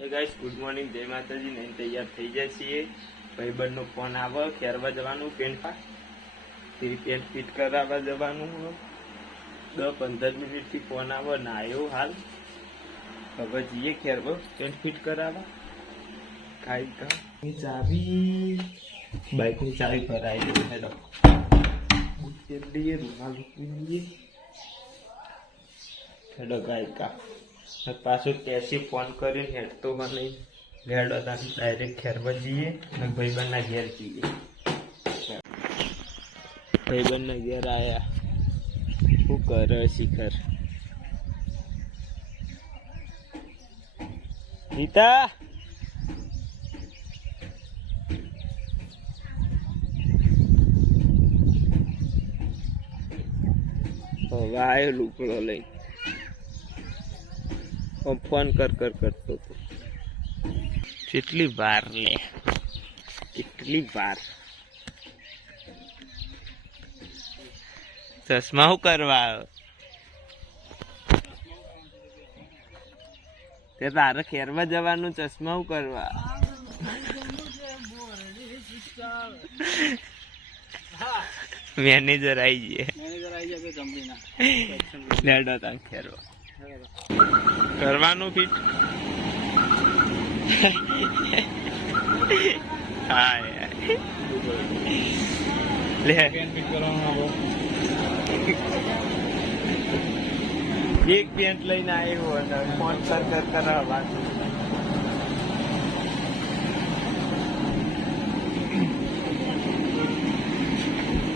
હે guys, good morning, જય માતાજી. ને તૈયાર થઈ જાય છીએ. ભાઈબંધનો ફોન આવે, ખેરવા જવાનું પેન્ટ ફિટ કરાવવા જવાનું. 10-15 મિનિટથી ફોન આવે, ના આવ્યો હાલ. હવે જઈએ ખેરવા પેન્ટ ફિટ કરાવવા. ખાઈ ચાવી, બાઇકની ચાવી ભરાઈ ગઈ. હેલો બુટ લઈએ, રૂમાલ મૂકી દઈએ. હેલો ગાયકા પાછો કેસી ફોન કરીને હેડતો મને લેડ હતા, ડાયરેક્ટ ખેરવા જઈએ અને ભાઈબંધના ઘેર જઈએ. ભાઈબંધના ઘેર આવ્યા. શું કરે શિખર? ગીતા હવે આવ્યો લુકડો લઈ. ફોન કરતો હતો. કેટલી વાર લે, કેટલી વાર. ચશ્મા શું કરવા? તે તારે ખેરવા જવાનું, ચશ્મા શું કરવા? મેનેજર આવી જાય લેડો તા ખેરવા કરવાનું ફિટ. હા લે એક પેન્ટ લઈને આવ્યો અને ફોન કરાવવાનું.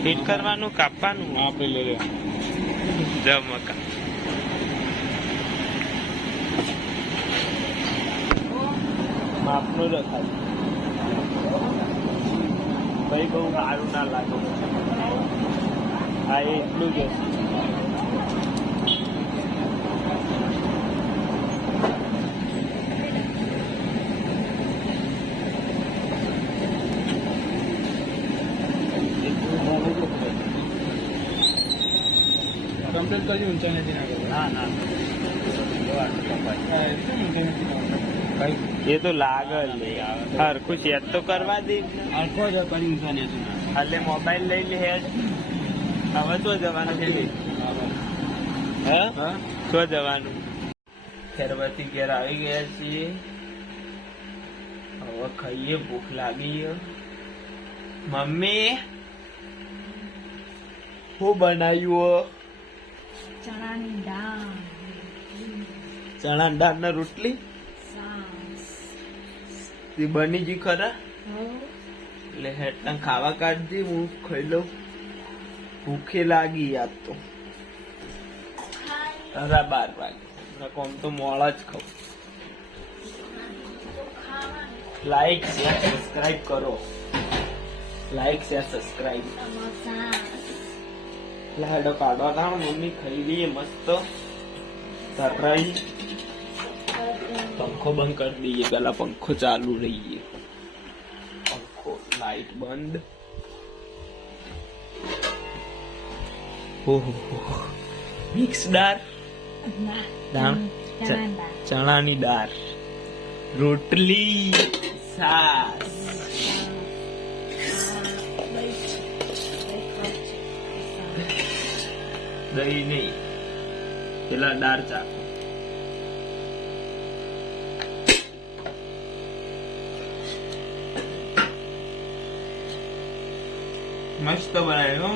ફિટ કરવાનું, કાપવાનું. આપે લે મકા માપનું રખાય. ભાઈ બહુ સારું ના લાગે. હા એટલું જ હશે. કમ્પ્લીટ કરી ઊંચા નથી ના કરતા. ના એ તો લાગે હરખું સેટ તો કરવા દે. હરખો જ કરી ઊંચા નથી. એટલે મોબાઈલ લઈ લે હેડ. હવે તો જવાનું છે. હે તો જવાનું. ખેરવાથી ઘેર આવી ગયા છીએ. હવે ખાઈએ, ભૂખ લાગી. મમ્મી શું બનાવ્યું? ચણાની દાળ. ચણા દાળ ને રોટલી બની ગઈ ખરા? એટલે હેઠા ખાવા કાઢજી, હું ખાઈ લઉં. ભૂખે લાગી યાદ તો. 12 વાગે કોમ તો મોડા જ ખાઉં. લાઈક શેર સબસ્ક્રાઈબ કરો. Like share subscribe. લાડો કાઢવા તા મમ્મી ખાઈ લઈએ મસ્ત. તરાઈ પંખો બંધ કરી દઈએ. પેલા પંખો ચાલુ રહીએ. પંખો લાઈટ બંધ. મિક્સ દાળ, ચણાની દાળ, રોટલી, છાસ. દહીં નહીં, પેલા દાળ ચાખો. મસ્ત બનાવ્યો.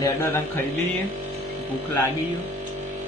લેડો તમે ખાઈ લઈએ. ભૂખ લાગી.